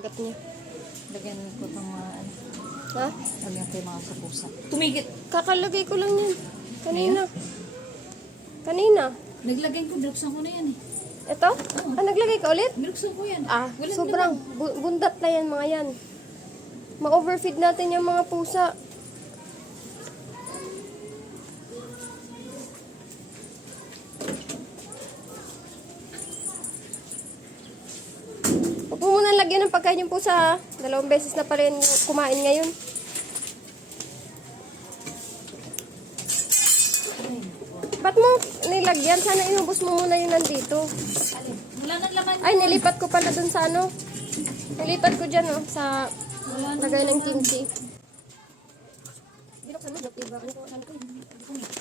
Kagat niya. Lagyan ko ng mga ano. Ha? Lagyan ko yung mga kapusa. Tumigit! Kakalagay ko lang yan. Kanina. Kanina. Naglagay ko, binuksan ko na yan eh. Ito? Ah, naglagay ka ulit? Binuksan ko yan. Ah, Walang sobrang bundat na yan mga yan. Ma-overfeed natin yung mga pusa. Huwag mo muna lagyan ng pagkain yung pusa ha. 2 beses na pa rin kumain ngayon. Ba't mo nilagyan? Sana inubos mo muna yung nandito. Alin? Wala nang laman. Ay, nilipat ko pala dun sa ano. Nilipat ko dyan oh, sa lagay ng kimchi. Binuksan mo, diba? Ano ko, ano ko?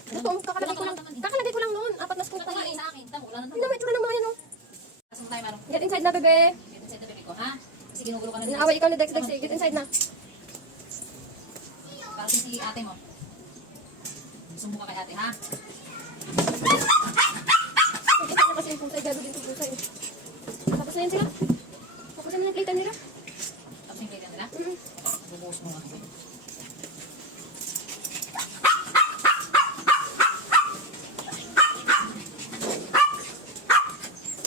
Ito, kakalagay ko lang noon. 4 na scoop pa nga eh. Sa akin, tamo, wala nang Hindi naman, ito na mga yan oh. Asan tayo, Marong? Get inside na, bebe. Dito sa tabi ko, ha? Kasi ginugulo ka na Inaaway ikaw ni Dex, Dex. Get inside na. Para si ate mo. Sumbuka kay ate, ha? Kita na kasi yung pusay, gado din yung pusay. Tapos na yan sila. Tapos na yung plate nila. Tapos yung plate nila? Bubuhos mo nga.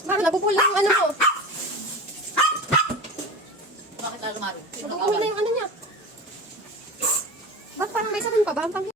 Maro, nabupul na yung ano mo. Bakit lalo, Maro? Nabupul na yung ano niya. Ba't parang may sabon pa ba? Ang pang